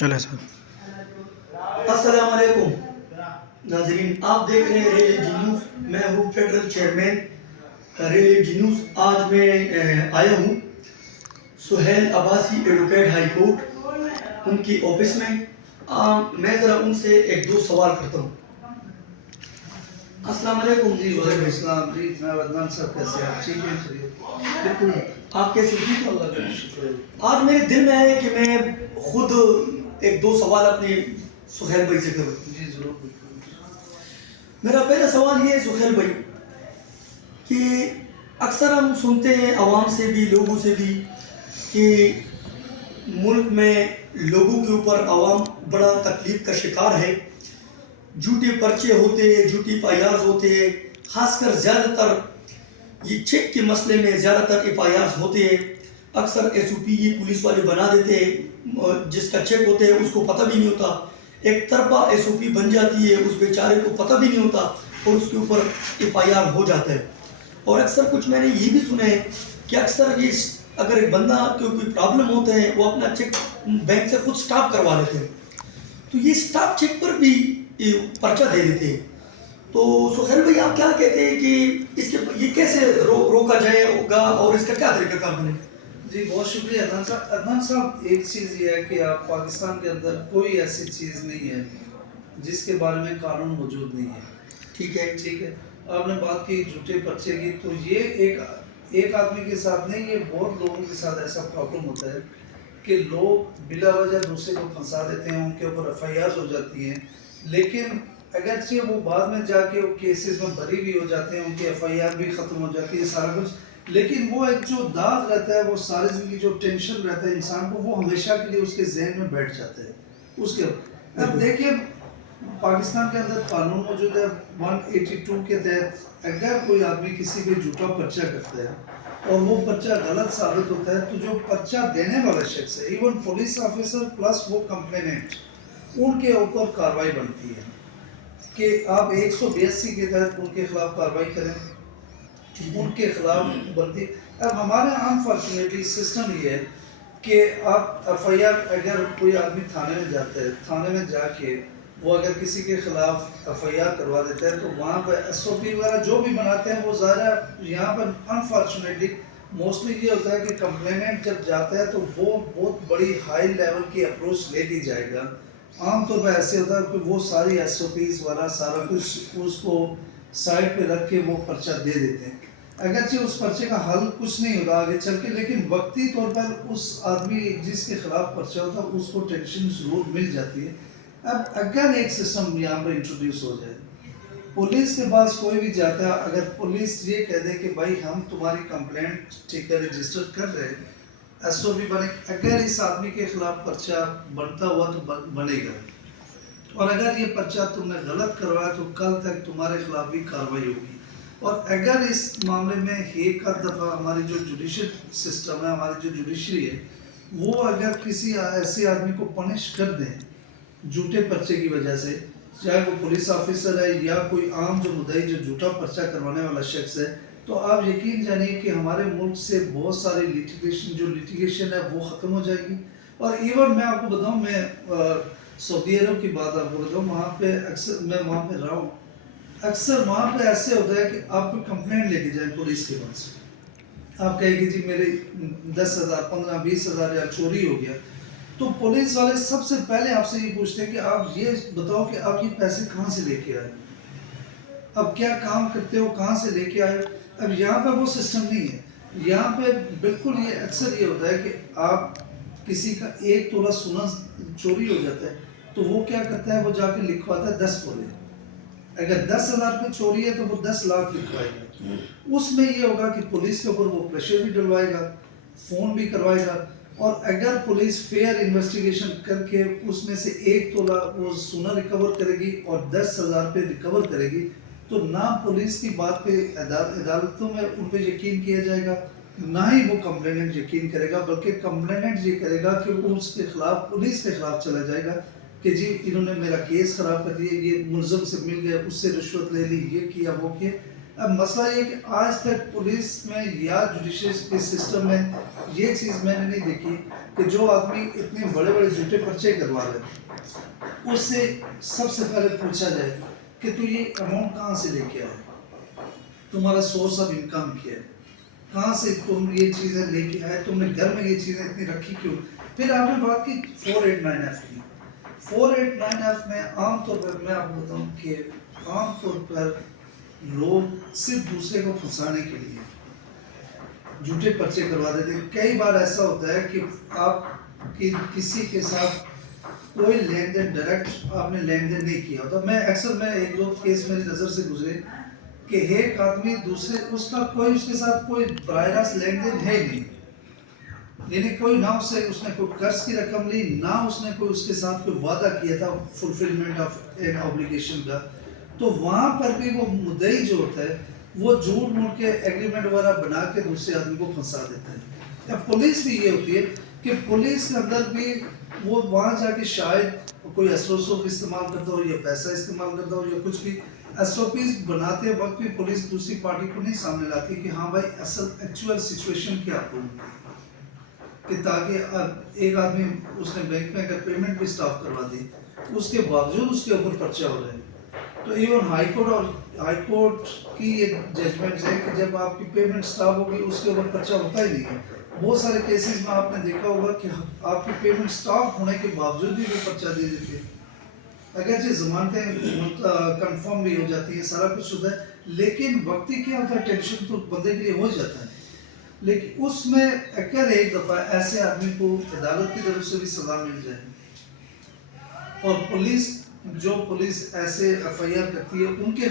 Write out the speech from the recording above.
چلے سر. السلام علیکم ناظرین، آپ دیکھ رہے ہیں ریل جی نیوز. میں ہوں federal chairman real G news. آج میں آیا ہوں Sohail Abbasi advocate high court ان کی آفس میں. میں ذرا ان سے ایک دو سوال کرتا ہوں. السلام علیکم. جی وعلیکم السلام. جی جناب عدنان صاحب کیسے ہیں؟ ٹھیک ہیں؟ خیریت؟ بالکل. آپ کیسے ٹھیک ہیں؟ اللہ کا شکر ہے. آج میرے دل میں ہے کہ میں خود ایک دو سوال اپنے سہیل بھائی سے کروں. جی ضرور. میرا پہلا سوال یہ ہے سہیل بھائی کہ اکثر ہم سنتے ہیں عوام سے بھی لوگوں سے بھی کہ ملک میں لوگوں کے اوپر عوام بڑا تکلیف کا شکار ہے. جھوٹے پرچے ہوتے ہیں، جھوٹی ایف آئی آرز ہوتے ہیں. خاص کر زیادہ تر یہ چیک کے مسئلے میں زیادہ تر ایف آئی آرز ہوتے ہیں. اکثر ایس او پی یہ پولیس والے بنا دیتے ہیں، جس کا چیک ہوتے ہیں اس کو پتہ بھی نہیں ہوتا. ایک طرفہ ایس او پی بن جاتی ہے، اس بیچارے کو پتہ بھی نہیں ہوتا اور اس کے اوپر ایف آئی آر ہو جاتا ہے. اور اکثر کچھ میں نے یہ بھی سنا ہے کہ اکثر یہ اگر ایک بندہ کو کوئی پرابلم ہوتا ہے وہ اپنا چیک بینک سے خود سٹاپ کروا لیتے ہیں، تو یہ سٹاپ چیک پر بھی پرچہ دے دیتے ہیں. تو سہیل بھائی آپ کیا کہتے ہیں کہ اس کے یہ کیسے روکا جائے ہوگا اور اس کا کیا طریقہ کار بنے؟ جی بہت شکریہ عدنان صاحب. عدنان صاحب ایک چیز یہ ہے کہ آپ پاکستان کے اندر کوئی ایسی چیز نہیں ہے جس کے بارے میں قانون موجود نہیں ہے. ٹھیک ہے. ٹھیک ہے. آپ نے بات کی جھوٹے پرچے کی، تو یہ ایک آدمی کے ساتھ نہیں، یہ بہت لوگوں کے ساتھ ایسا پرابلم ہوتا ہے کہ لوگ بلا وجہ دوسرے کو پھنسا دیتے ہیں، ان کے اوپر ایف آئی آرز ہو جاتی ہیں، لیکن اگرچہ وہ بعد میں جا کے وہ کیسز میں بری بھی ہو جاتے ہیں، ان کی ایف آئی آر بھی ختم ہو جاتی ہے سارا کچھ، لیکن وہ ایک جو داغ رہتا ہے، وہ ساری زندگی جو ٹینشن رہتا ہے انسان کو، وہ ہمیشہ کے لیے اس کے ذہن میں بیٹھ جاتا ہے. اس کے اب دیکھیے پاکستان کے اندر قانون موجود ہے 182 کے تحت اگر کوئی آدمی کسی پہ جھوٹا پرچہ کرتا ہے اور وہ پرچہ غلط ثابت ہوتا ہے، تو جو پرچہ دینے والا شخص ہے، ایون پولیس آفیسر پلس وہ کمپلیننٹ، ان کے اوپر کارروائی بنتی ہے کہ آپ 182 کے تحت ان کے خلاف کارروائی کریں، ان کے خلاف بنتی. اب ہمارے انفارچونیٹلی سسٹم یہ ہے کہ آپ ایف آئی آر اگر کوئی آدمی تھانے میں جاتا ہے، تھانے میں جا کے وہ اگر کسی کے خلاف ایف آئی آر کروا دیتا ہے، تو وہاں پہ ایس او پی وغیرہ جو بھی بناتے ہیں وہ ظاہر یہاں پر انفارچونیٹلی موسٹلی یہ ہوتا ہے کہ کمپلیننٹ جب جاتا ہے تو وہ بہت بڑی ہائی لیول کی اپروچ لے لی جائے گا. عام طور پہ ایسے ہوتا ہے کہ وہ ساری ایس او پیز والا سارا کچھ اس کو سائڈ پہ رکھ کے وہ پرچہ دے دیتے ہیں، اگرچہ اس پرچے کا حل کچھ نہیں ہوتا آگے چل کے، لیکن وقتی طور پر اس آدمی جس کے خلاف پرچہ ہوتا ہے اس کو ٹینشن ضرور مل جاتی ہے. اب اگر ایک سسٹم یہاں پر انٹروڈیوس ہو جائے، پولیس کے پاس کوئی بھی جاتا ہے، اگر پولیس یہ کہہ دے کہ بھائی ہم تمہاری کمپلینٹ ٹھیک ہے رجسٹر کر رہے ہیں، ایس او پی بنے، اگر اس آدمی کے خلاف پرچہ بنتا ہوا تو بنے گا، اور اگر یہ پرچہ تم نے غلط کروایا تو کل تک تمہارے خلاف بھی کارروائی ہوگی. اور اگر اس معاملے میں ایک آدھ دفعہ ہماری جو جوڈیشل سسٹم ہے، ہماری جو جوڈیشری ہے، وہ اگر کسی ایسے آدمی کو پنش کر دیں جھوٹے پرچے کی وجہ سے، چاہے وہ پولیس آفیسر ہے یا کوئی عام جو مدعی جو جھوٹا پرچہ کروانے والا شخص ہے، تو آپ یقین جانیے کہ ہمارے ملک سے بہت ساری لیٹیگیشن ہے وہ ختم ہو جائے گی. اور ایون میں آپ کو بتاؤں، میں سعودی عرب کی بات آپ کو بتاؤں، وہاں پہ اکثر میں وہاں پہ رہا ہوں، اکثر وہاں پہ ایسے ہوتا ہے کہ آپ کو کمپلینٹ لے کے جائیں پولیس کے پاس، آپ کہیں کہ جی میرے 10,000 15,000 20,000 ریال چوری ہو گیا، تو پولیس والے سب سے پہلے آپ سے یہ پوچھتے ہیں کہ آپ یہ بتاؤ کہ آپ یہ پیسے کہاں سے لے کے آئے، اب کیا کام کرتے ہو، کہاں سے لے کے آئے. اب یہاں پہ وہ سسٹم نہیں ہے. یہاں پہ بالکل یہ اکثر یہ ہوتا ہے کہ آپ کسی کا 1 تولہ سونا چوری ہو جاتا ہے تو وہ کیا کرتا ہے، وہ جا کے لکھواتا ہے 10 تولے. اگر 10,000 پہ چوری ہے تو وہ 10 لاکھ لکھوائے گا. اس میں یہ ہوگا کہ پولیس کے اوپر وہ پریشر بھی ڈلوائے گا، فون بھی کروائے گا، اور اگر پولیس فیئر انویسٹیگیشن کر کے اس میں سے 1 تولہ وہ سونا ریکور کرے گی اور 10,000 پہ ریکور کرے گی، تو نہ پولیس کی بات پہ عدالتوں میں ان پہ یقین کیا جائے گا، نہ ہی وہ کمپلیننٹ یقین کرے گا، بلکہ کمپلیننٹ یہ کرے گا کہ وہ اس کے خلاف پولیس کے خلاف چلا جائے گا کہ جی انہوں نے میرا کیس خراب کر دیا، یہ ملزم سے مل گئے، اس سے رشوت لے لی، یہ کیا وہ کیا. اب مسئلہ یہ کہ آج تک پولیس میں یا جوڈیشل کے سسٹم میں یہ چیز میں نے نہیں دیکھی کہ جو آدمی اتنے بڑے بڑے جھوٹے پرچے کروا رہے اس سے سب سے پہلے پوچھا جائے کہ تو یہ اماؤنٹ کہاں سے لے کے آئے، تمہارا سورس آف انکم کیا ہے، کہاں سے تم یہ چیزیں لے کے آئے، تم نے گھر میں یہ چیزیں اتنی رکھی کیوں. پھر آپ نے بات کی 489F کی. 489F میں عام طور پر میں آپ کو بتاؤں کہ عام طور پر لوگ صرف دوسرے کو پھنسانے کے لیے جھوٹے پرچے کروا دیتے ہیں. کئی بار ایسا ہوتا ہے کہ آپ کی کسی کے ساتھ کوئی لین دین ڈائریکٹ آپ نے لین دین نہیں کیا ہوتا. میں ایک دو کیس میری نظر سے گزرے کہ ایک آدمی دوسرے اس کا کوئی اس کے ساتھ کوئی براہ راست لین دین ہے ہی نہیں، یعنی کوئی نہ اس نے کوئی قرض کی رقم لی، نہ اس نے کوئی اس کے ساتھ کوئی وعدہ کیا تھا فلفلمنٹ آف این اوبلیگیشن کا. تو وہاں پر بھی وہ مدعی جو ہوتا ہے وہ جھوٹ موٹ کے ایگریمنٹ وغیرہ بنا کے دوسرے آدمی کو پھنسا دیتا ہے. یا پولیس بھی یہ ہوتی ہے کہ پولیس کے اندر بھی وہ وہاں جا کے شاید کوئی ایس او استعمال کرتا ہو یا پیسہ استعمال کرتا ہو یا کچھ بھی ایس او پیز بناتے وقت بھی پولیس دوسری پارٹی کو نہیں سامنے لاتی کہ ہاں بھائی اصل ایکچوئل سچویشن کیا ہوگی، کہ تاکہ ایک آدمی اس نے بینک میں اگر پیمنٹ بھی سٹاپ کروا دی اس کے باوجود اس کے اوپر پرچہ ہو رہا ہے. تو ایون ہائی کورٹ کی یہ ججمنٹ ہے کہ جب آپ کی پیمنٹ سٹاپ ہوگی اس کے اوپر پرچہ ہوتا ہی نہیں ہے. بہت سارے کیسز میں آپ نے دیکھا ہوگا کہ آپ کی پیمنٹ سٹاپ ہونے کے باوجود بھی وہ پرچہ دے دیتے ہیں، اگرچہ ضمانتیں کنفرم بھی ہو جاتی ہیں، سارا کچھ ہوتا ہے، لیکن وقتی کیا ہوتا ہے ٹینشن تو بندے کے لیے ہو جاتا ہے. لیکن اس میں اگر ایک دفعہ ایسے آدمی کو عدالت کی طرف سے بھی سزا مل جائے اور پولیس ایسے ایف آئی آر کرتی ہے ان کے